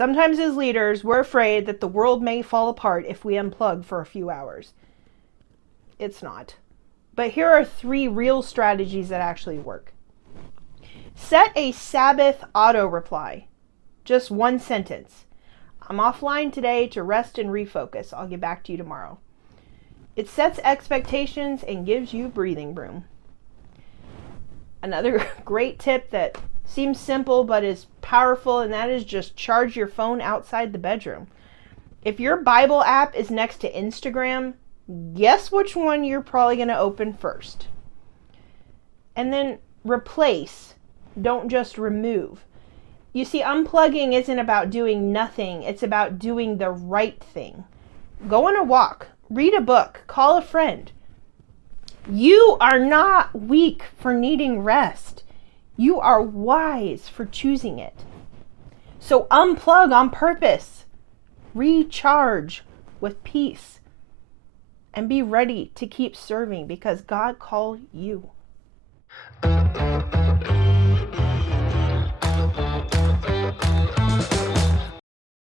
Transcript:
Sometimes as leaders, we're afraid that the world may fall apart if we unplug for a few hours. It's not. But here are 3 real strategies that actually work. Set a Sabbath auto reply. Just 1 sentence. I'm offline today to rest and refocus. I'll get back to you tomorrow. It sets expectations and gives you breathing room. Another great tip that seems simple but is powerful, and that is just charge your phone outside the bedroom. If your Bible app is next to Instagram, guess which one you're probably going to open first. And then replace, don't just remove. You see, unplugging isn't about doing nothing, it's about doing the right thing. Go on a walk, read a book, call a friend. You are not weak for needing rest. You are wise for choosing it. So unplug on purpose. Recharge with peace. And be ready to keep serving because God called you.